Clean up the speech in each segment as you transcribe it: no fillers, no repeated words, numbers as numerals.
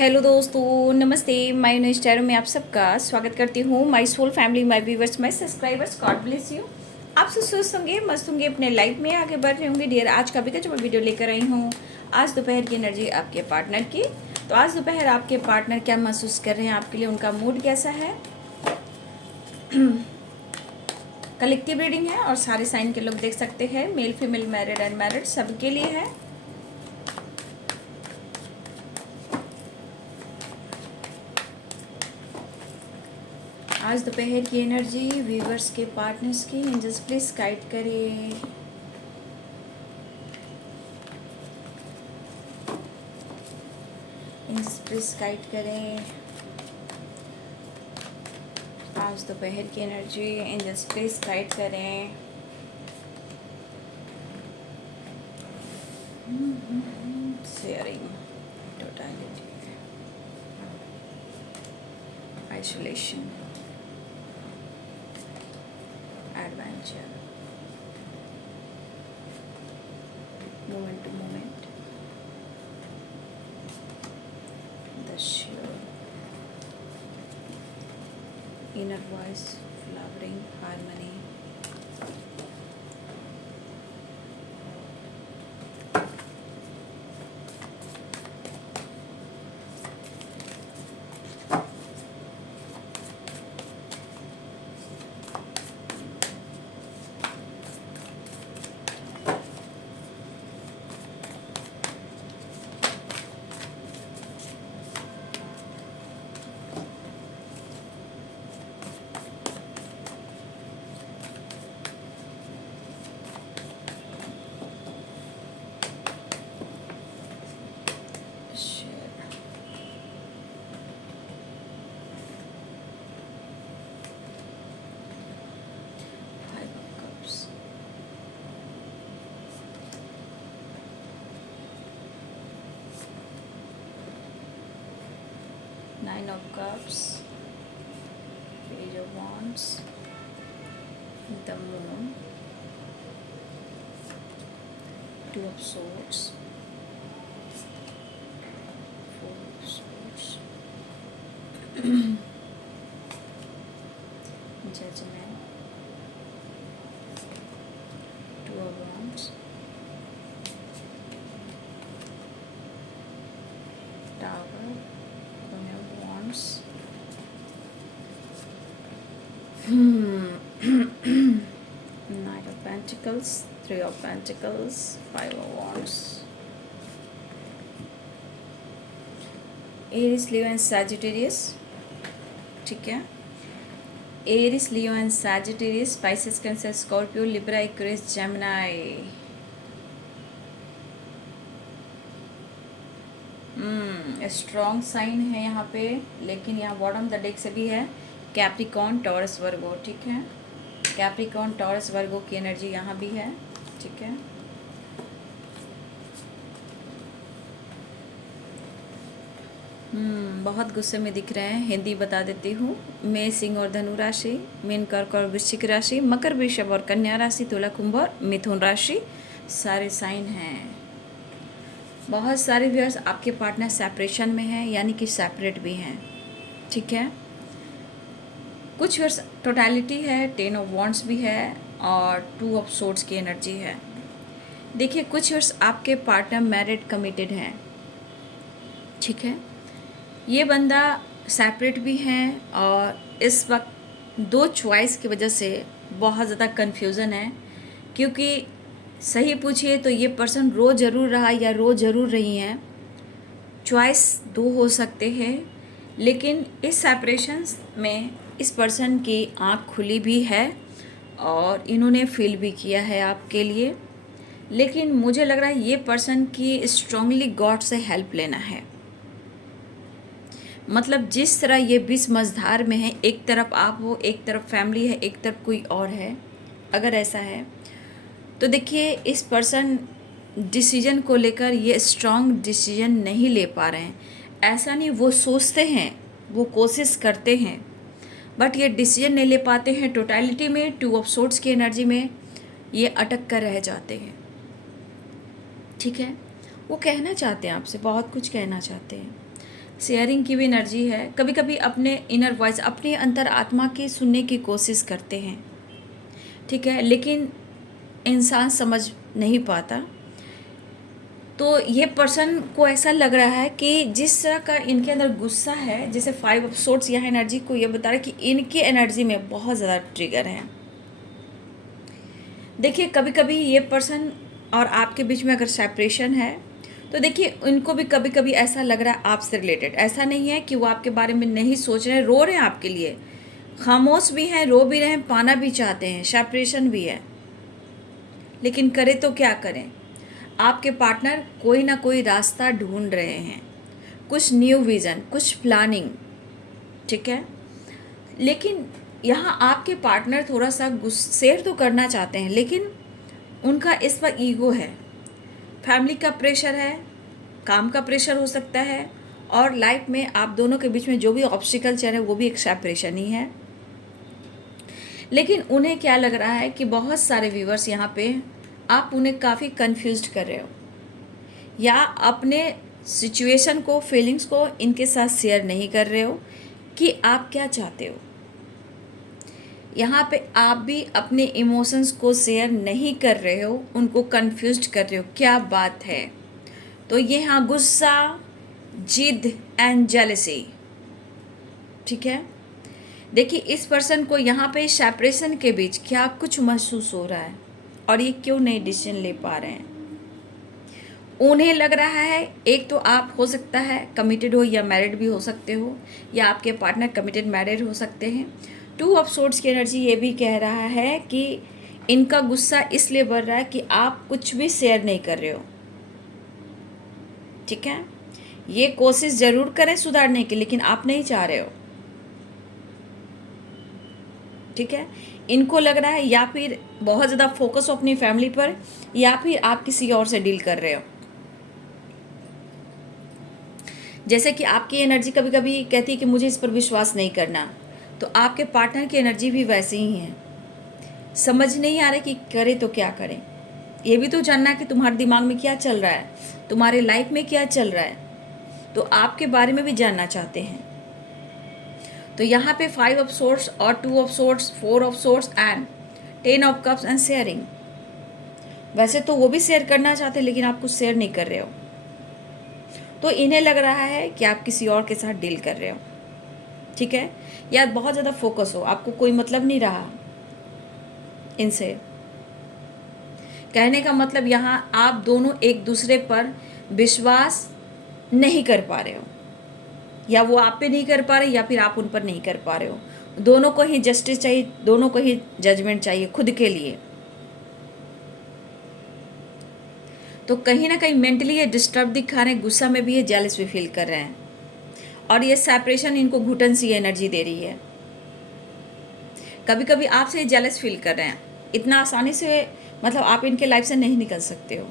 Hello दोस्तों, नमस्ते। My new style में आप सबका स्वागत करती हूँ। My soul family, my viewers, my subscribers, God bless you. आप सब स्वस्थ होंगे, मस्त होंगे, अपने लाइफ में आगे बढ़ रहे होंगे। डियर, आज का भी जो मैं वीडियो लेकर आई हूँ, आज दोपहर की एनर्जी आपके पार्टनर की। तो आज दोपहर आपके पार्टनर क्या महसूस कर रहे हैं आपके लिए, उनका मूड कैसा है। कलेक्टिव रीडिंग है और सारे साइन के लोग देख सकते हैं। मेल, फीमेल, मैरिड, अनमैरिड, सबके लिए है। आज दोपहर की एनर्जी व्यूवर्स के पार्टनर्स की, एंजल्स प्लीज गाइड करें। एंजल्स प्लीज गाइड करें। आज दोपहर की एनर्जी एंजल्स प्लीज गाइड करें। Sharing, totality, isolation, adventure, moment to moment, the sure, inner voice, flowering, harmony, Nine of Cups, Page of Wands, the Moon, Two of Swords, Four of Swords, Judgment, Two of Wands, Tower, Queen of Wands, Knight of Pentacles, Three of Pentacles, Five of Wands. Aries, Leo and Sagittarius, ठीक है। Aries, Leo and Sagittarius, Pisces, Cancer, Scorpio, Libra, Aquarius, Gemini. Strong sign है यहाँ पे, लेकिन यहाँ bottom the deck से भी है कैप्रिकॉर्न, टॉरस, वर्गो, ठीक है। कैप्रिकॉर्न, टॉरस, वर्गो की एनर्जी यहाँ भी है, ठीक है। बहुत गुस्से में दिख रहे हैं। हिंदी बता देती हूँ। मेष, सिंह और धनु राशि, मीन, कर्क और वृश्चिक राशि, मकर, वृषभ और कन्या राशि, तुला, कुंभ और मिथुन राशि, सारे साइन हैं। बहुत सारे व्यूअर्स आपके पार्टनर सेपरेशन में हैं, यानी कि सेपरेट भी हैं, ठीक है। कुछ व्यूअर्स टोटलिटी है, 10 ऑफ वॉन्ड्स भी है और 2 ऑफ सोर्ड्स की एनर्जी है। देखिए, कुछ व्यूअर्स आपके पार्टनर मैरिड, कमिटेड हैं, ठीक है। ये बंदा सेपरेट भी हैं और इस वक्त 2 चॉइस की वजह से बहुत ज़्यादा कन्फ्यूज़न है, क्योंकि सही पूछिए तो ये पर्सन रो ज़रूर रहा या रो ज़रूर रही हैं। चॉइस 2 हो सकते हैं, लेकिन इस सेपरेशन में इस पर्सन की आँख खुली भी है और इन्होंने फील भी किया है आपके लिए। लेकिन मुझे लग रहा है ये पर्सन की स्ट्रांगली गॉड से हेल्प लेना है। मतलब जिस तरह ये 20 मझधार में है, एक तरफ आप हो, एक तरफ फैमिली है, एक तरफ कोई और है, अगर ऐसा है तो देखिए इस पर्सन डिसीजन को लेकर ये स्ट्रांग डिसीजन नहीं ले पा रहे हैं। ऐसा नहीं, वो सोचते हैं, वो कोशिश करते हैं, बट ये डिसीजन नहीं ले पाते हैं। टोटलिटी में 2 ऑफ सोर्ड्स की एनर्जी में ये अटक कर रह जाते हैं, ठीक है। वो कहना चाहते हैं आपसे, बहुत कुछ कहना चाहते हैं, शेयरिंग की भी एनर्जी है। कभी कभी अपने इनर वॉइस, अपने अंतर आत्मा की सुनने की कोशिश करते हैं, ठीक है, लेकिन इंसान समझ नहीं पाता। तो ये पर्सन को ऐसा लग रहा है कि जिस तरह का इनके अंदर गुस्सा है, जैसे 5 ऑफ सोर्ट्स यह एनर्जी को ये बता रहा है कि इनकी एनर्जी में बहुत ज़्यादा ट्रिगर है। देखिए कभी कभी ये पर्सन और आपके बीच में अगर सेपरेशन है तो देखिए उनको भी कभी कभी ऐसा लग रहा है आपसे रिलेटेड। ऐसा नहीं है कि वो आपके बारे में नहीं सोच रहे हैं, रो रहे हैं आपके लिए, खामोश भी हैं, रो भी रहे हैं, पाना भी चाहते हैं, सेपरेशन भी है, लेकिन करें तो क्या करें। आपके पार्टनर कोई ना कोई रास्ता ढूंढ रहे हैं, कुछ न्यू विज़न, कुछ प्लानिंग, ठीक है। लेकिन यहाँ आपके पार्टनर थोड़ा सा शेयर तो करना चाहते हैं, लेकिन उनका इस पर ईगो है, फैमिली का प्रेशर है, काम का प्रेशर हो सकता है, और लाइफ में आप दोनों के बीच में जो भी ऑब्स्टिकल चल रहे हैं वो भी एक सेपरेशन ही है। लेकिन उन्हें क्या लग रहा है कि बहुत सारे व्यूवर्स यहाँ पे आप उन्हें काफ़ी कंफ्यूज्ड कर रहे हो, या अपने सिचुएशन को, फीलिंग्स को इनके साथ शेयर नहीं कर रहे हो कि आप क्या चाहते हो। यहाँ पे आप भी अपने इमोशंस को शेयर नहीं कर रहे हो, उनको कंफ्यूज्ड कर रहे हो, क्या बात है। तो ये यहाँ गुस्सा, जिद एंड जेलसी, ठीक है। देखिए इस पर्सन को यहाँ पे सेपरेशन के बीच क्या कुछ महसूस हो रहा है और ये क्यों नहीं डिसीजन ले पा रहे हैं। उन्हें लग रहा है, एक तो आप हो सकता है कमिटेड हो या मैरिड भी हो सकते हो, या आपके पार्टनर कमिटेड मैरिड हो सकते हैं। 2 ऑफ सोर्ड्स की एनर्जी ये भी कह रहा है कि इनका गुस्सा इसलिए बढ़ रहा है कि आप कुछ भी शेयर नहीं कर रहे हो, ठीक है। ये कोशिश ज़रूर करें सुधारने की, लेकिन आप नहीं चाह रहे हो, ठीक है। इनको लग रहा है या फिर बहुत ज़्यादा फोकस हो अपनी फैमिली पर, या फिर आप किसी और से डील कर रहे हो। जैसे कि आपकी एनर्जी कभी कभी कहती है कि मुझे इस पर विश्वास नहीं करना, तो आपके पार्टनर की एनर्जी भी वैसी ही है। समझ नहीं आ रहा कि करें तो क्या करें। ये भी तो जानना है कि तुम्हारे दिमाग में क्या चल रहा है, तुम्हारे लाइफ में क्या चल रहा है, तो आपके बारे में भी जानना चाहते हैं। तो यहाँ पे 5 ऑफ सोर्ट्स और 2 of sorts, 4 of sorts and 10 of cups and sharing. वैसे तो वो भी शेयर करना चाहते हैं, लेकिन आप कुछ शेयर नहीं कर रहे हो। तो इन्हें लग रहा है कि आप किसी और के साथ डील कर रहे हो, ठीक है, या बहुत ज़्यादा फोकस हो, आपको कोई मतलब नहीं रहा इनसे। कहने का मतलब यहाँ आप दोनों एक दूसरे पर विश्वास नहीं कर पा रहे हो, या वो आप पे नहीं कर पा रहे, या फिर आप उन पर नहीं कर पा रहे हो। दोनों को ही जस्टिस चाहिए, दोनों को ही जजमेंट चाहिए खुद के लिए। तो कहीं ना कहीं मेंटली ये डिस्टर्ब दिखा रहे हैं, गुस्सा में भी ये जेलस भी फील कर रहे हैं, और ये सेपरेशन इनको घुटन सी एनर्जी दे रही है। कभी कभी आपसे जेलस फील कर रहे हैं, इतना आसानी से मतलब आप इनके लाइफ से नहीं निकल सकते हो।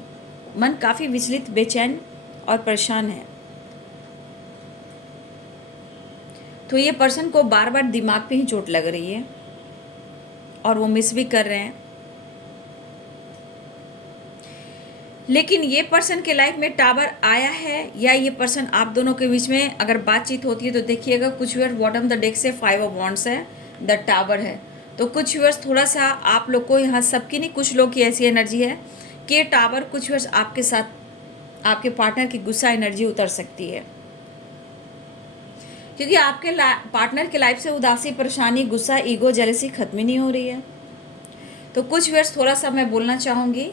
मन काफ़ी विचलित, बेचैन और परेशान है। तो ये पर्सन को बार बार दिमाग पे ही चोट लग रही है और वो मिस भी कर रहे हैं। लेकिन ये पर्सन के लाइफ में टावर आया है, या ये पर्सन आप दोनों के बीच में अगर बातचीत होती है तो देखिएगा कुछ व्यूअर्स बॉटम द डेक से 5 ऑफ वॉन्ड्स है, द टावर है। तो कुछ व्यूअर्स थोड़ा सा आप लोग को, यहाँ सबकी नहीं, कुछ लोग की ऐसी एनर्जी है कि ये टावर कुछ व्यूअर्स आपके साथ, आपके पार्टनर की गुस्सा एनर्जी उतर सकती है, क्योंकि आपके पार्टनर के लाइफ से उदासी, परेशानी, गुस्सा, ईगो, जेलसी खत्म ही नहीं हो रही है। तो कुछ व्यूअर्स थोड़ा सा मैं बोलना चाहूँगी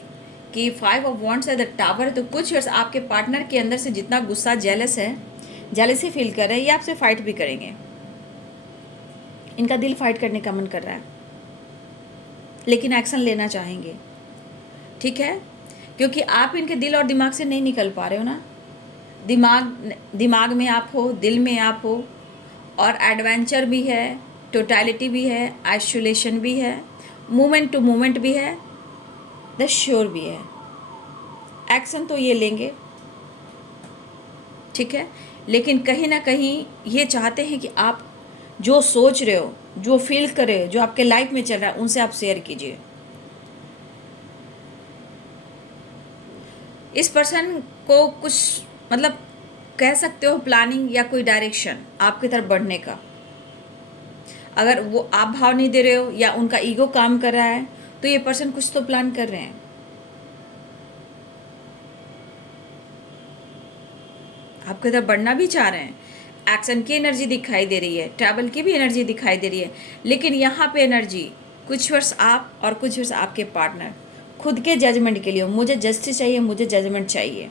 कि 5 ऑफ वॉन्ड्स है, द टावर। तो कुछ व्यूअर्स आपके पार्टनर के अंदर से जितना गुस्सा, जेलस है, जेलसी फील कर रहे हैं, ये आपसे फाइट भी करेंगे। इनका दिल फाइट करने का मन कर रहा है, लेकिन एक्शन लेना चाहेंगे, ठीक है, क्योंकि आप इनके दिल और दिमाग से नहीं निकल पा रहे हो ना। दिमाग में आप हो, दिल में आप हो, और एडवेंचर भी है, टोटलिटी भी है, आइसोलेशन भी है, मोमेंट टू मोमेंट भी है, द श्योर भी है। एक्शन तो ये लेंगे, ठीक है, लेकिन कहीं ना कहीं ये चाहते हैं कि आप जो सोच रहे हो, जो फील कर रहे हो, जो आपके लाइफ में चल रहा है, उनसे आप शेयर कीजिए। इस पर्सन को कुछ मतलब कह सकते हो प्लानिंग या कोई डायरेक्शन आपकी तरफ बढ़ने का। अगर वो आप भाव नहीं दे रहे हो या उनका ईगो काम कर रहा है, तो ये पर्सन कुछ तो प्लान कर रहे हैं। आपकी तरफ बढ़ना भी चाह रहे हैं। एक्शन की एनर्जी दिखाई दे रही है, ट्रैवल की भी एनर्जी दिखाई दे रही है, लेकिन यहाँ पे एनर्जी कुछ वर्ष आप और कुछ वर्ष आपके पार्टनर खुद के जजमेंट के लिए, मुझे जस्टिस चाहिए, मुझे जजमेंट चाहिए।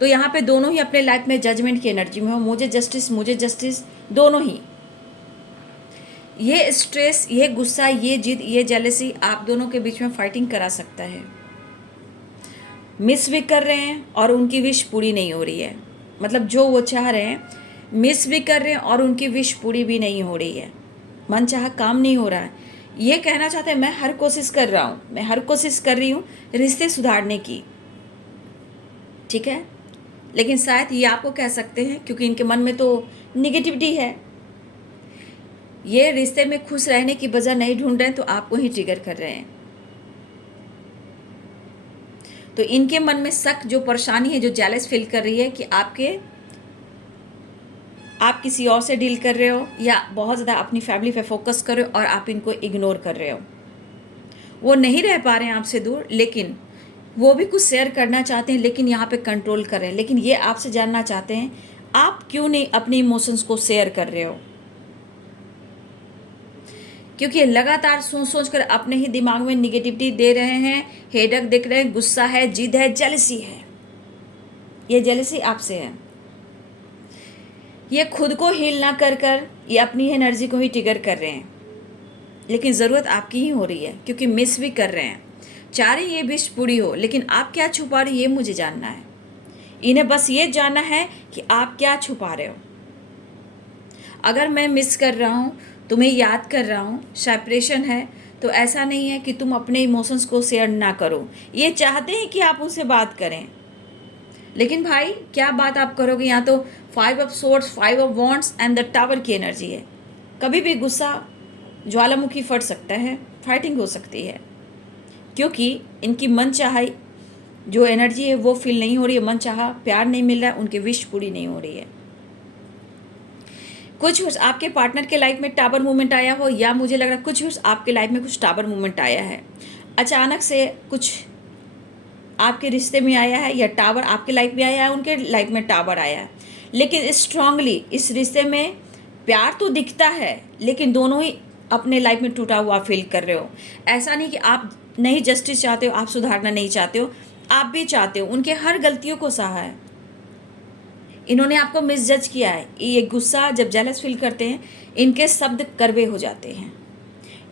तो यहाँ पे दोनों ही अपने लाइफ में जजमेंट की एनर्जी में हो, मुझे जस्टिस दोनों ही। ये स्ट्रेस, ये गुस्सा, ये जिद, ये जेलसी आप दोनों के बीच में फाइटिंग करा सकता है। मिस भी कर रहे हैं और उनकी विश पूरी नहीं हो रही है। मतलब जो वो चाह रहे हैं मिस भी कर रहे हैं और उनकी विश पूरी भी नहीं हो रही है। मन चाहा काम नहीं हो रहा है। ये कहना चाहते हैं मैं हर कोशिश कर रहा हूँ, मैं हर कोशिश कर रही हूँ रिश्ते सुधारने की, ठीक है, लेकिन शायद ये आपको कह सकते हैं क्योंकि इनके मन में तो निगेटिविटी है। ये रिश्ते में खुश रहने की वजह नहीं ढूंढ रहे हैं, तो आपको ही ट्रिगर कर रहे हैं। तो इनके मन में शक, जो परेशानी है, जो जेलस फील कर रही है कि आप किसी और से डील कर रहे हो या बहुत ज़्यादा अपनी फैमिली पे फोकस कर रहे हो और आप इनको इग्नोर कर रहे हो। वो नहीं रह पा रहे हैं आपसे दूर, लेकिन वो भी कुछ शेयर करना चाहते हैं, लेकिन यहाँ पे कंट्रोल कर रहे हैं। लेकिन ये आपसे जानना चाहते हैं आप क्यों नहीं अपने इमोशंस को शेयर कर रहे हो, क्योंकि लगातार सोच सोच कर अपने ही दिमाग में निगेटिविटी दे रहे हैं, हेडक दिख रहे हैं, गुस्सा है, जिद है, जेलसी है। ये जेलसी आपसे है। ये खुद को हील ना कर कर ये अपनी एनर्जी को ही ट्रिगर कर रहे हैं, लेकिन ज़रूरत आपकी ही हो रही है क्योंकि मिस भी कर रहे हैं। चाह रहे ये विश पूरी हो, लेकिन आप क्या छुपा रहे हो ये मुझे जानना है। इन्हें बस ये जानना है कि आप क्या छुपा रहे हो। अगर मैं मिस कर रहा हूँ, तुम्हें याद कर रहा हूँ, सेपरेशन है, तो ऐसा नहीं है कि तुम अपने इमोशंस को शेयर ना करो। ये चाहते हैं कि आप उनसे बात करें, लेकिन भाई क्या बात आप करोगे। यहाँ तो 5 of swords, 5 of wands and the tower की एनर्जी है। कभी भी गुस्सा ज्वालामुखी फट सकता है, फाइटिंग हो सकती है, क्योंकि इनकी मन चाहा जो एनर्जी है वो फील नहीं हो रही है, मन चाहा प्यार नहीं मिल रहा है, उनकी विश पूरी नहीं हो रही है। कुछ आपके पार्टनर के लाइफ में टावर मूवमेंट आया हो, या मुझे लग रहा है कुछ आपके लाइफ में कुछ टावर मूवमेंट आया है, अचानक से कुछ आपके रिश्ते में आया है, या टावर आपके लाइफ में आया है, उनके लाइफ में टावर आया है। लेकिन स्ट्रांगली इस रिश्ते में प्यार तो दिखता है, लेकिन दोनों ही अपने लाइफ में टूटा हुआ फील कर रहे हो। ऐसा नहीं कि आप नहीं जस्टिस चाहते हो, आप सुधारना नहीं चाहते हो, आप भी चाहते हो। उनके हर गलतियों को सहा है। इन्होंने आपको मिसजज किया है। ये गुस्सा जब जेलस फील करते हैं, इनके शब्द कड़वे हो जाते हैं।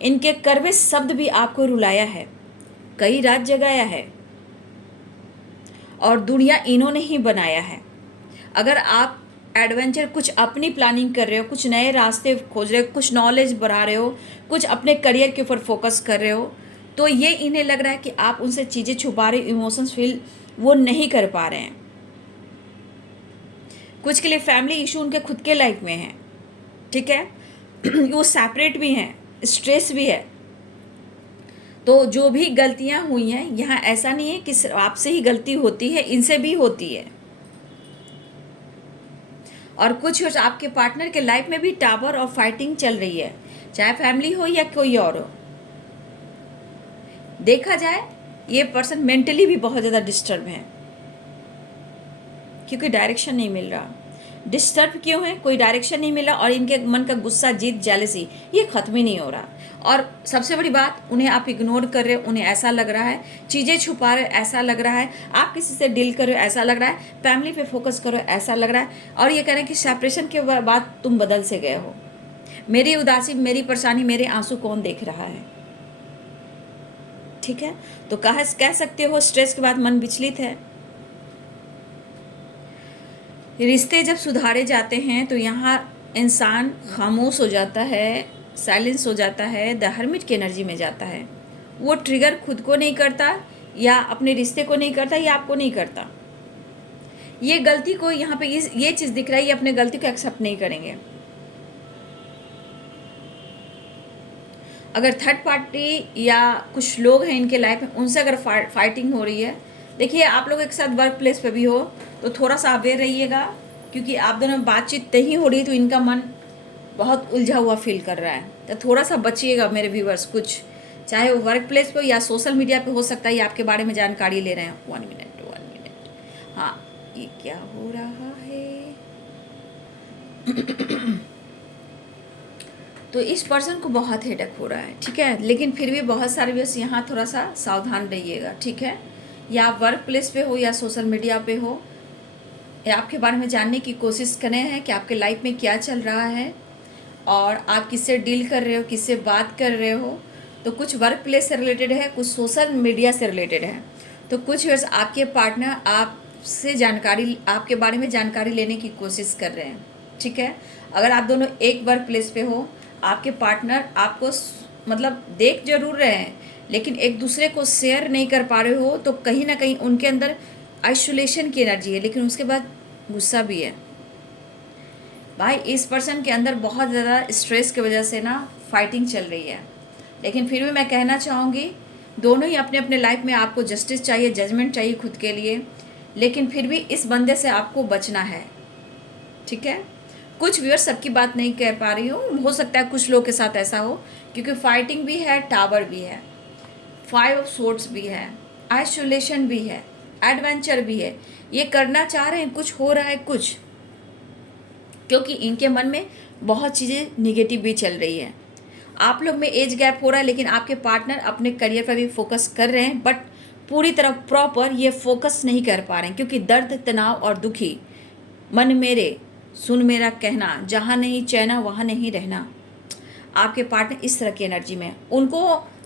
इनके कड़वे शब्द भी आपको रुलाया है, कई रात जगाया है, और दुनिया इन्होंने ही बनाया है। अगर आप एडवेंचर कुछ अपनी प्लानिंग कर रहे हो, कुछ नए रास्ते खोज रहे हो, कुछ नॉलेज बढ़ा रहे हो, कुछ अपने करियर के ऊपर फोकस कर रहे हो, तो ये इन्हें लग रहा है कि आप उनसे चीज़ें छुपा रहे हो, इमोशंस फील वो नहीं कर पा रहे हैं। कुछ के लिए फैमिली इशू उनके खुद के लाइफ में है, ठीक है, वो सेपरेट भी हैं, स्ट्रेस भी है। तो जो भी गलतियां हुई हैं यहाँ, ऐसा नहीं है कि सिर्फ आपसे ही गलती होती है, इनसे भी होती है। और कुछ आपके पार्टनर के लाइफ में भी टावर और फाइटिंग चल रही है, चाहे फैमिली हो या कोई और हो। देखा जाए ये पर्सन मेंटली भी बहुत ज़्यादा डिस्टर्ब है, क्योंकि डायरेक्शन नहीं मिल रहा। डिस्टर्ब क्यों है? कोई डायरेक्शन नहीं मिला, और इनके मन का गुस्सा, जिद, जेलसी ये ख़त्म ही नहीं हो रहा। और सबसे बड़ी बात, उन्हें आप इग्नोर कर रहे हो, उन्हें ऐसा लग रहा है, चीज़ें छुपा रहे हो ऐसा लग रहा है, आप किसी से डील कर रहे हो ऐसा लग रहा है, फैमिली पे फोकस करो ऐसा लग रहा है, और ये कह रहे हैं कि सेपरेशन के बाद तुम बदल से गए हो। मेरी उदासी, मेरी परेशानी, मेरे आंसू कौन देख रहा है? ठीक है, तो कह सकते हो स्ट्रेस के बाद मन विचलित है। रिश्ते जब सुधारे जाते हैं तो यहाँ इंसान खामोश हो जाता है, साइलेंस हो जाता है, द हर्मिट की एनर्जी में जाता है। वो ट्रिगर खुद को नहीं करता, या अपने रिश्ते को नहीं करता, या आपको नहीं करता। ये गलती को यहाँ पे ये चीज़ दिख रहा है, ये अपने गलती को एक्सेप्ट नहीं करेंगे। अगर थर्ड पार्टी या कुछ लोग हैं इनके लाइफ में, उनसे अगर फाइटिंग हो रही है, देखिए आप लोग एक साथ वर्क प्लेस पे भी हो तो थोड़ा सा अवेयर रहिएगा, क्योंकि आप दोनों में बातचीत नहीं हो रही तो इनका मन बहुत उलझा हुआ फील कर रहा है। तो थोड़ा सा बचिएगा मेरे व्यूवर्स, कुछ चाहे वो वर्क प्लेस पे या सोशल मीडिया पे हो सकता है, ये आपके बारे में जानकारी ले रहे हैं। 1 मिनट। हाँ, ये क्या हो रहा है? तो इस पर्सन को बहुत हेडक हो रहा है, ठीक है, लेकिन फिर भी बहुत सारे व्यक्ति यहाँ थोड़ा सा सावधान रहिएगा, ठीक है। या आप वर्क प्लेस पे हो या सोशल मीडिया पे हो, या आपके बारे में जानने की कोशिश कर रहे हैं कि आपके लाइफ में क्या चल रहा है और आप किससे डील कर रहे हो, किससे बात कर रहे हो। तो कुछ वर्क प्लेस से रिलेटेड है, कुछ सोशल मीडिया से रिलेटेड है। तो कुछ व्यक्ति आपके पार्टनर आपसे जानकारी, आपके बारे में जानकारी लेने की कोशिश कर रहे हैं, ठीक है। अगर आप दोनों एक वर्क प्लेस पे हो, आपके पार्टनर आपको मतलब देख जरूर रहे हैं लेकिन एक दूसरे को शेयर नहीं कर पा रहे हो, तो कहीं ना कहीं उनके अंदर आइसोलेशन की एनर्जी है, लेकिन उसके बाद गुस्सा भी है। भाई इस पर्सन के अंदर बहुत ज़्यादा स्ट्रेस की वजह से ना फाइटिंग चल रही है, लेकिन फिर भी मैं कहना चाहूँगी दोनों ही अपने अपने लाइफ में आपको जस्टिस चाहिए, जजमेंट चाहिए खुद के लिए, लेकिन फिर भी इस बंदे से आपको बचना है, ठीक है। कुछ व्यूअर्स सबकी बात नहीं कह पा रही हूँ, हो सकता है कुछ लोगों के साथ ऐसा हो, क्योंकि फाइटिंग भी है, टावर भी है, 5 ऑफ सोर्ड्स भी है, आइसोलेशन भी है, एडवेंचर भी है। ये करना चाह रहे हैं, कुछ हो रहा है कुछ, क्योंकि इनके मन में बहुत चीज़ें निगेटिव भी चल रही है। आप लोग में एज गैप हो रहा है, लेकिन आपके पार्टनर अपने करियर पर भी फोकस कर रहे हैं, बट पूरी तरह प्रॉपर ये फोकस नहीं कर पा रहे हैं, क्योंकि दर्द, तनाव और दुखी मन मेरे सुन मेरा कहना, जहाँ नहीं चैना वहाँ नहीं रहना। आपके पार्टनर इस तरह की एनर्जी में, उनको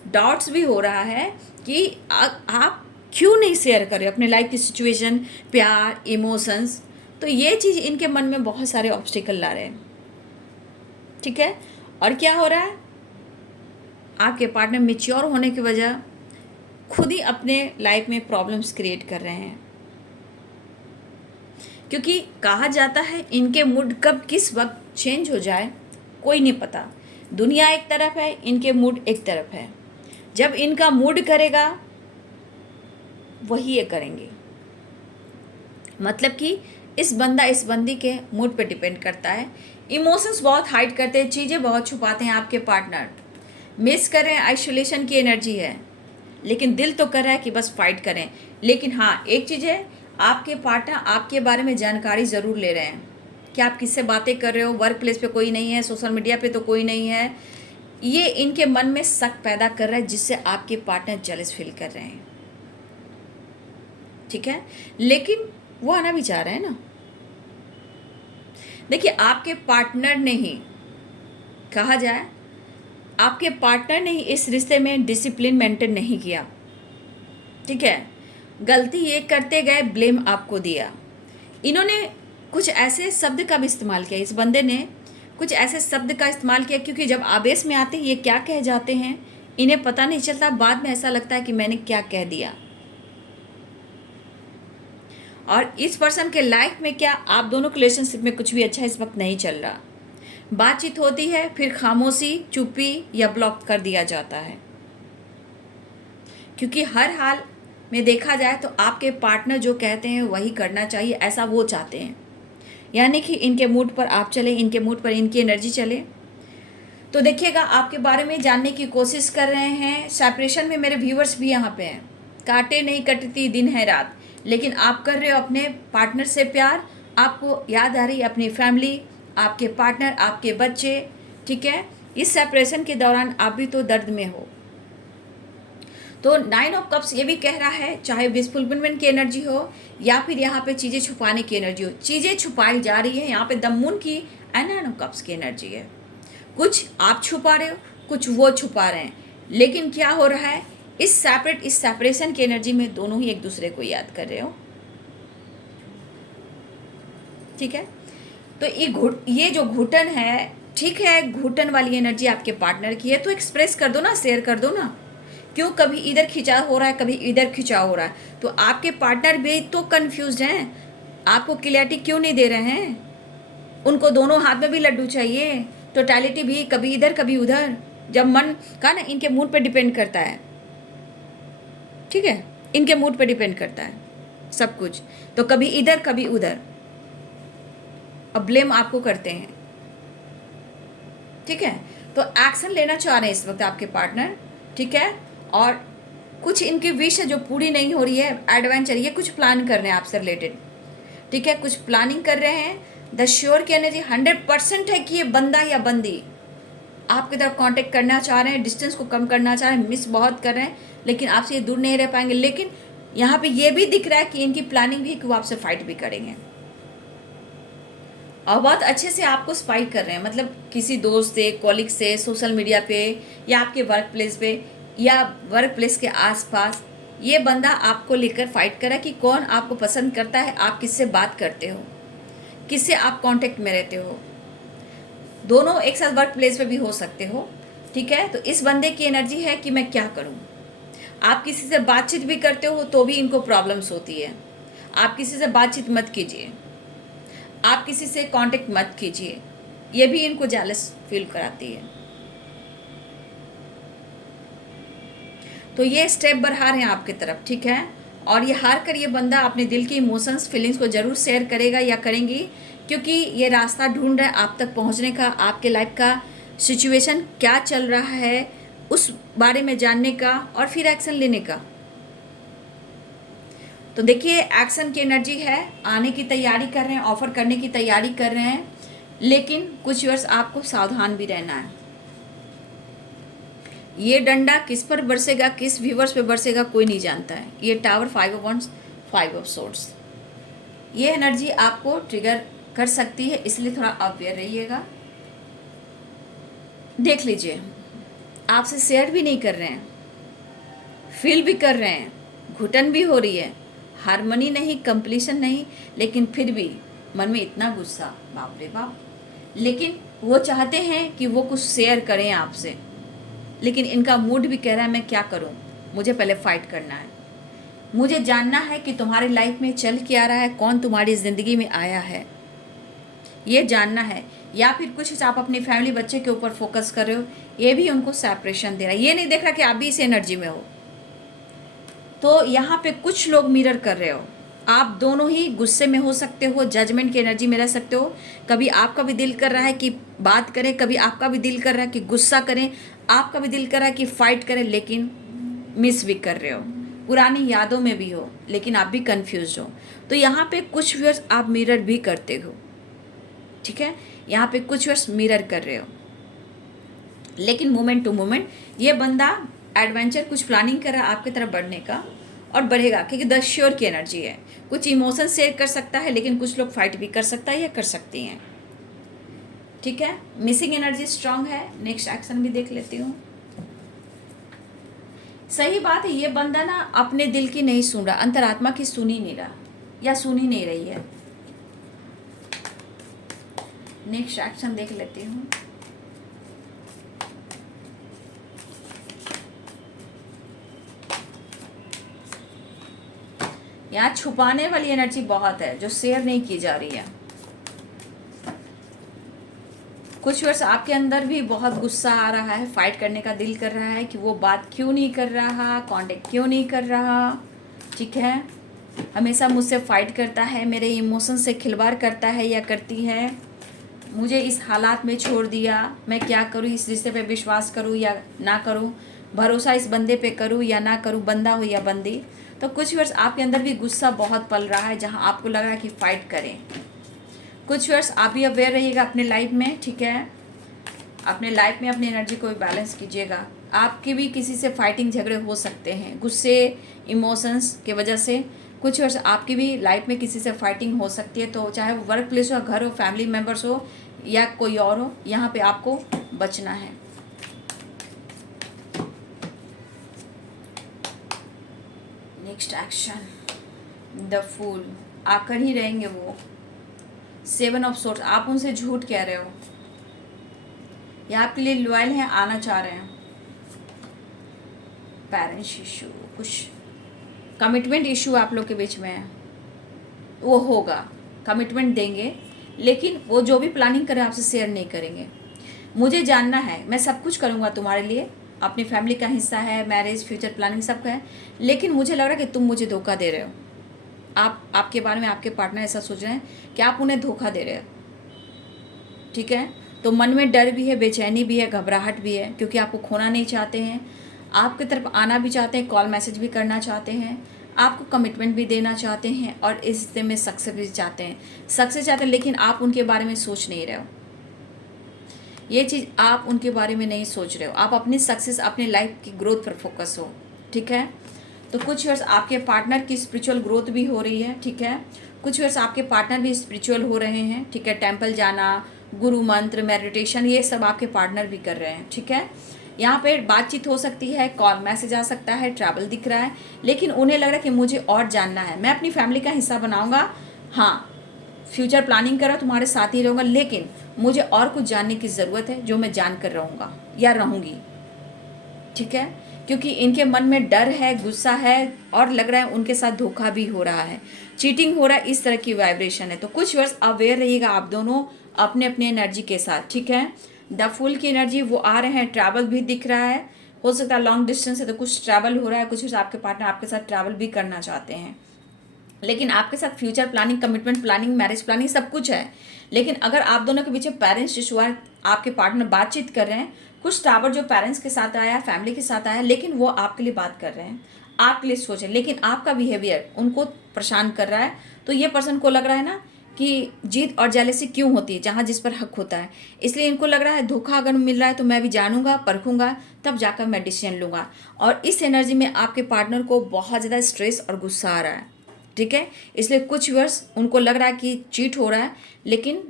डाउट्स भी हो रहा है कि आप क्यों नहीं शेयर कर रहे अपने लाइफ की सिचुएशन, प्यार, इमोशंस। तो ये चीज़ इनके मन में बहुत सारे ऑब्स्टिकल ला रहे हैं, ठीक है। और क्या हो रहा है, आपके पार्टनर मैच्योर होने की वजह खुद ही अपने लाइफ में प्रॉब्लम्स क्रिएट कर रहे हैं, क्योंकि कहा जाता है इनके मूड कब किस वक्त चेंज हो जाए कोई नहीं पता। दुनिया एक तरफ है, इनके मूड एक तरफ है। जब इनका मूड करेगा वही ये करेंगे, मतलब कि इस बंदा इस बंदी के मूड पे डिपेंड करता है। इमोशंस बहुत हाइड करते हैं, चीज़ें बहुत छुपाते हैं आपके पार्टनर, मिस कर रहे हैं, आइसोलेशन की एनर्जी है, लेकिन दिल तो कर रहा है कि बस फाइट करें। लेकिन हाँ, एक चीज़ है, आपके पार्टनर आपके बारे में जानकारी ज़रूर ले रहे हैं कि आप किससे बातें कर रहे हो। वर्क प्लेस पे कोई नहीं है, सोशल मीडिया पे तो कोई नहीं है। ये इनके मन में शक पैदा कर रहा है, जिससे आपके पार्टनर जेलस फील कर रहे हैं, ठीक है। लेकिन वो आना भी चाह रहे हैं ना। देखिए, आपके पार्टनर ने ही, कहा जाए आपके पार्टनर ने ही इस रिश्ते में डिसिप्लिन मेंटेन नहीं किया, ठीक है। गलती ये करते गए, ब्लेम आपको दिया। इन्होंने कुछ ऐसे शब्द का भी इस्तेमाल किया, इस बंदे ने कुछ ऐसे शब्द का इस्तेमाल किया, क्योंकि जब आवेश में आते हैं ये क्या कह जाते हैं इन्हें पता नहीं चलता, बाद में ऐसा लगता है कि मैंने क्या कह दिया। और इस पर्सन के लाइफ में क्या, आप दोनों के रिलेशनशिप में कुछ भी अच्छा इस वक्त नहीं चल रहा। बातचीत होती है, फिर खामोशी, चुप्पी या ब्लॉक कर दिया जाता है, क्योंकि हर हाल में देखा जाए तो आपके पार्टनर जो कहते हैं वही करना चाहिए, ऐसा वो चाहते हैं। यानी कि इनके मूड पर आप चले, इनके मूड पर इनकी एनर्जी चले। तो देखिएगा, आपके बारे में जानने की कोशिश कर रहे हैं। सेपरेशन में मेरे व्यूअर्स भी यहाँ पे हैं, काटे नहीं कटती दिन है रात, लेकिन आप कर रहे हो अपने पार्टनर से प्यार, आपको याद आ रही है अपनी फैमिली, आपके पार्टनर, आपके बच्चे, ठीक है। इस सेपरेशन के दौरान आप भी तो दर्द में हो। तो 9 ऑफ कप्स ये भी कह रहा है, चाहे विश फुलफिलमेंट की एनर्जी हो या फिर यहाँ पे चीज़ें छुपाने की एनर्जी हो, चीज़ें छुपाई जा रही है। यहाँ पे द मून की एंड 9 ऑफ कप्स की एनर्जी है। कुछ आप छुपा रहे हो, कुछ वो छुपा रहे हैं, लेकिन क्या हो रहा है, इस सेपरेशन की एनर्जी में दोनों ही एक दूसरे को याद कर रहे हो, ठीक है। तो ये जो घुटन है, ठीक है, घुटन वाली एनर्जी आपके पार्टनर की है, तो एक्सप्रेस कर दो ना, शेयर कर दो ना। क्यों कभी इधर खिंचाव हो रहा है, कभी इधर खिंचाव हो रहा है। तो आपके पार्टनर भी तो कंफ्यूज्ड हैं, आपको क्लियरिटी क्यों नहीं दे रहे हैं। उनको दोनों हाथ में भी लड्डू चाहिए, टोटलिटी भी, कभी इधर कभी उधर। जब मन का ना, इनके मूड पे डिपेंड करता है, ठीक है, इनके मूड पे डिपेंड करता है सब कुछ। तो कभी इधर कभी उधर, और ब्लेम आपको करते हैं, ठीक है। तो एक्शन लेना चाह रहे हैं इस वक्त आपके पार्टनर, ठीक है। और कुछ इनकी विश है जो पूरी नहीं हो रही है, एडवेंचर, ये कुछ प्लान कर रहे हैं आपसे रिलेटेड, ठीक है, कुछ प्लानिंग कर रहे हैं। द श्योर की एनर्जी 100% है कि ये बंदा या बंदी आपकी तरफ कांटेक्ट करना चाह रहे हैं, डिस्टेंस को कम करना चाह रहे हैं, मिस बहुत कर रहे हैं, लेकिन आपसे ये दूर नहीं रह पाएंगे। लेकिन यहाँ पे ये भी दिख रहा है कि इनकी प्लानिंग भी है कि वो आपसे फाइट भी करेंगे और बहुत अच्छे से आपको स्पाई कर रहे हैं, मतलब किसी दोस्त से, कॉलिग से, सोशल मीडिया पे या आपके वर्क प्लेस पे या वर्क प्लेस के आसपास ये बंदा आपको लेकर फाइट कर रहा है कि कौन आपको पसंद करता है, आप किससे बात करते हो, किससे आप कांटेक्ट में रहते हो। दोनों एक साथ वर्क प्लेस पे भी हो सकते हो, ठीक है। तो इस बंदे की एनर्जी है कि मैं क्या करूं। आप किसी से बातचीत भी करते हो तो भी इनको प्रॉब्लम्स होती है। आप किसी से बातचीत मत कीजिए, आप किसी से कांटेक्ट मत कीजिए, ये भी इनको जेलस फील कराती है। तो ये स्टेप बढ़ा रहे हैं आपकी तरफ, ठीक है। और ये हार कर ये बंदा अपने दिल की इमोशंस, फीलिंग्स को जरूर शेयर करेगा या करेंगी, क्योंकि ये रास्ता ढूंढ रहा है आप तक पहुंचने का, आपके लाइफ का सिचुएशन क्या चल रहा है उस बारे में जानने का और फिर एक्शन लेने का। तो देखिए एक्शन की एनर्जी है, आने की तैयारी कर रहे हैं, ऑफर करने की तैयारी कर रहे हैं, लेकिन कुछ वर्ष आपको सावधान भी रहना है। ये डंडा किस पर बरसेगा, किस व्यूवर्स पे बरसेगा कोई नहीं जानता है। ये tower 5 of wands, 5 of swords, ये एनर्जी आपको ट्रिगर कर सकती है, इसलिए थोड़ा अवेयर रहिएगा। देख लीजिए आपसे शेयर भी नहीं कर रहे हैं, फील भी कर रहे हैं, घुटन भी हो रही है, हारमोनी नहीं, कंप्लीशन नहीं, लेकिन फिर भी मन में इतना गुस्सा, बाप रे बाप। लेकिन वो चाहते हैं कि वो कुछ शेयर करें आपसे, लेकिन इनका मूड भी कह रहा है मैं क्या करूं, मुझे पहले फाइट करना है, मुझे जानना है कि तुम्हारी लाइफ में चल क्या रहा है, कौन तुम्हारी ज़िंदगी में आया है, ये जानना है। या फिर कुछ आप अपनी फैमिली, बच्चे के ऊपर फोकस कर रहे हो, ये भी उनको सेपरेशन दे रहा है। ये नहीं देख रहा कि आप भी इस एनर्जी में हो। तो यहाँ पे कुछ लोग मिरर कर रहे हो, आप दोनों ही गुस्से में हो सकते हो, जजमेंट की एनर्जी में रह सकते हो। कभी आपका भी दिल कर रहा है कि बात करें, कभी आपका भी दिल कर रहा है कि गुस्सा करें, आपका भी दिल कर रहा है कि फाइट करें, लेकिन मिस भी कर रहे हो, पुरानी यादों में भी हो, लेकिन आप भी कंफ्यूज हो। तो यहाँ पे कुछ व्यूअर्स आप मिरर भी करते हो, ठीक है। यहाँ पे कुछ व्यूअर्स मिरर कर रहे हो, लेकिन मोमेंट टू मोमेंट ये बंदा एडवेंचर कुछ प्लानिंग कर रहा है आपकी तरफ बढ़ने का, और बढ़ेगा, क्योंकि द श्योर की एनर्जी है। कुछ इमोशन शेयर कर सकता है, लेकिन कुछ लोग फाइट भी कर सकता है या कर सकती हैं, ठीक है। मिसिंग एनर्जी स्ट्रांग है। नेक्स्ट एक्शन भी देख लेती हूँ। सही बात है, ये बंदा ना अपने दिल की नहीं सुन रहा, अंतरात्मा की सुन ही नहीं रहा या सुन ही नहीं रही है। नेक्स्ट एक्शन देख लेती हूँ। यहाँ छुपाने वाली एनर्जी बहुत है जो शेयर नहीं की जा रही है। कुछ वर्ष आपके अंदर भी बहुत गुस्सा आ रहा है, फाइट करने का दिल कर रहा है कि वो बात क्यों नहीं कर रहा, कांटेक्ट क्यों नहीं कर रहा, ठीक है। हमेशा मुझसे फाइट करता है, मेरे इमोशन से खिलवाड़ करता है या करती है, मुझे इस हालात में छोड़ दिया, मैं क्या करूँ, इस रिश्ते पे विश्वास करूँ या ना करूँ, भरोसा इस बंदे पे करूँ या ना करूँ, बंदा हो या बंदी। तो कुछ वर्ष आपके अंदर भी गुस्सा बहुत पल रहा है, जहाँ आपको लग रहा है कि फाइट करें। कुछ वर्ष आप भी अवेयर रहिएगा अपने लाइफ में, ठीक है। अपने लाइफ में अपनी एनर्जी को बैलेंस कीजिएगा। आपके भी किसी से फाइटिंग झगड़े हो सकते हैं, गुस्से, इमोशंस के वजह से। कुछ वर्ष आपकी भी लाइफ में किसी से फाइटिंग हो सकती है, तो चाहे वो वर्क प्लेस हो, घर हो, फैमिली मेम्बर्स हो या कोई और हो, यहाँ पे आपको बचना है। नेक्स्ट एक्शन, द फूल, आकर ही रहेंगे वो। 7 ऑफ सोर्ड्स, आप उनसे झूठ कह रहे हो या आपके लिए लॉयल हैं, आना चाह रहे हैं। पेरेंट्स इशू, कुछ कमिटमेंट इशू आप लोग के बीच में है, वो होगा, कमिटमेंट देंगे, लेकिन वो जो भी प्लानिंग करें आपसे शेयर नहीं करेंगे। मुझे जानना है, मैं सब कुछ करूँगा तुम्हारे लिए, अपनी फैमिली का हिस्सा है, मैरिज, फ्यूचर प्लानिंग सब का है, लेकिन मुझे लग रहा है कि तुम मुझे धोखा दे रहे हो। आपके बारे में आपके पार्टनर ऐसा सोच रहे हैं कि आप उन्हें धोखा दे रहे हो, ठीक है। तो मन में डर भी है, बेचैनी भी है, घबराहट भी है, क्योंकि आपको खोना नहीं चाहते हैं, आपकी तरफ आना भी चाहते हैं, कॉल मैसेज भी करना चाहते हैं, आपको कमिटमेंट भी देना चाहते हैं और इस रिश्ते में सक्सेस भी चाहते हैं, लेकिन आप उनके बारे में सोच नहीं रहे हो। ये चीज़ आप उनके बारे में नहीं सोच रहे हो, आप अपनी सक्सेस, अपनी लाइफ की ग्रोथ पर फोकस हो, ठीक है। तो कुछ वर्ष आपके पार्टनर की स्पिरिचुअल ग्रोथ भी हो रही है, ठीक है। कुछ वर्ष आपके पार्टनर भी स्पिरिचुअल हो रहे हैं, ठीक है। टेम्पल जाना, गुरु मंत्र, मेडिटेशन, ये सब आपके पार्टनर भी कर रहे हैं, ठीक है। यहाँ पे बातचीत हो सकती है, कॉल मैसेज आ सकता है, ट्रैवल दिख रहा है, लेकिन उन्हें लग रहा है कि मुझे और जानना है, मैं अपनी फैमिली का हिस्सा बनाऊंगा, हाँ फ्यूचर प्लानिंग करो, तुम्हारे साथ ही रहूँगा, लेकिन मुझे और कुछ जानने की ज़रूरत है जो मैं जान कर रहूँगा या रहूँगी, ठीक है। क्योंकि इनके मन में डर है, गुस्सा है और लग रहा है उनके साथ धोखा भी हो रहा है, चीटिंग हो रहा है, इस तरह की वाइब्रेशन है। तो कुछ वर्ष अवेयर रहिएगा आप दोनों अपने अपने एनर्जी के साथ, ठीक है। द फुल की एनर्जी वो आ रहे हैं, ट्रैवल भी दिख रहा है, हो सकता है लॉन्ग डिस्टेंस है तो कुछ ट्रैवल हो रहा है, कुछ वर्ष आपके पार्टनर आपके साथ ट्रैवल भी करना चाहते हैं, लेकिन आपके साथ future planning, commitment planning, marriage planning सब कुछ है। लेकिन अगर आप दोनों के बीच में पेरेंट्स इशू है, आपके पार्टनर बातचीत कर रहे हैं, कुछ टावर जो पेरेंट्स के साथ आया, फैमिली के साथ आया, लेकिन वो आपके लिए बात कर रहे हैं, आपके लिए सोच रहे हैं, लेकिन आपका बिहेवियर उनको परेशान कर रहा है। तो ये पर्सन को लग रहा है ना कि जीत और जेलेसी क्यों होती है जहाँ जिस पर हक होता है, इसलिए इनको लग रहा है धोखा अगर मिल रहा है तो मैं भी जानूंगा, परखूंगा, तब जाकर मैं डिसीजन लूँगा। और इस एनर्जी में आपके पार्टनर को बहुत ज़्यादा स्ट्रेस और गुस्सा आ रहा है, ठीक है। इसलिए कुछ वर्ष उनको लग रहा है कि चीट हो रहा है, लेकिन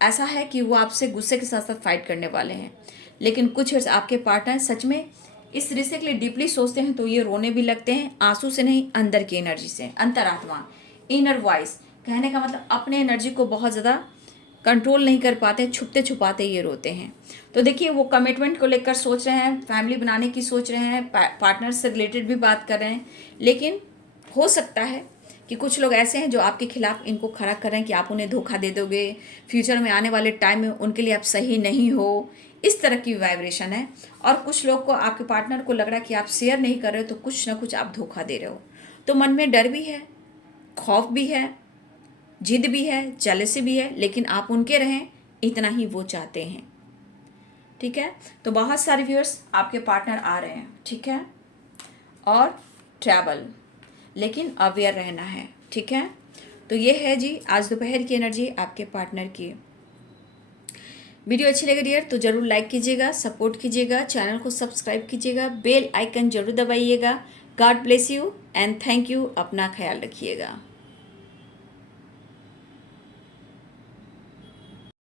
ऐसा है कि वो आपसे गुस्से के साथ साथ फाइट करने वाले हैं। लेकिन कुछ वर्ष आपके पार्टनर सच में इस रिश्ते के लिए डीपली सोचते हैं तो ये रोने भी लगते हैं, आंसू से नहीं, अंदर की एनर्जी से, अंतरात्मा, इनर वॉइस, कहने का मतलब अपने एनर्जी को बहुत ज़्यादा कंट्रोल नहीं कर पाते, छुपते छुपाते ये रोते हैं। तो देखिए वो कमिटमेंट को लेकर सोच रहे हैं, फैमिली बनाने की सोच रहे हैं, पार्टनर से रिलेटेड भी बात कर रहे हैं, लेकिन हो सकता है कि कुछ लोग ऐसे हैं जो आपके खिलाफ इनको खड़ा कर रहे हैं कि आप उन्हें धोखा दे दोगे, फ्यूचर में आने वाले टाइम में उनके लिए आप सही नहीं हो, इस तरह की वाइब्रेशन है। और कुछ लोग को, आपके पार्टनर को लग रहा है कि आप शेयर नहीं कर रहे हो तो कुछ ना कुछ आप धोखा दे रहे हो। तो मन में डर भी है, खौफ भी है, जिद भी है, जेलसी भी है, लेकिन आप उनके रहें, इतना ही वो चाहते हैं, ठीक है। तो बहुत सारे व्यूअर्स आपके पार्टनर आ रहे हैं, ठीक है, और ट्रैवल, लेकिन अवेयर रहना है, ठीक है। तो ये है जी आज दोपहर की एनर्जी आपके पार्टनर की। वीडियो अच्छी लगे डियर तो ज़रूर लाइक कीजिएगा, सपोर्ट कीजिएगा, चैनल को सब्सक्राइब कीजिएगा, बेल आइकन जरूर दबाइएगा। God bless you and thank you. अपना ख्याल रखिएगा।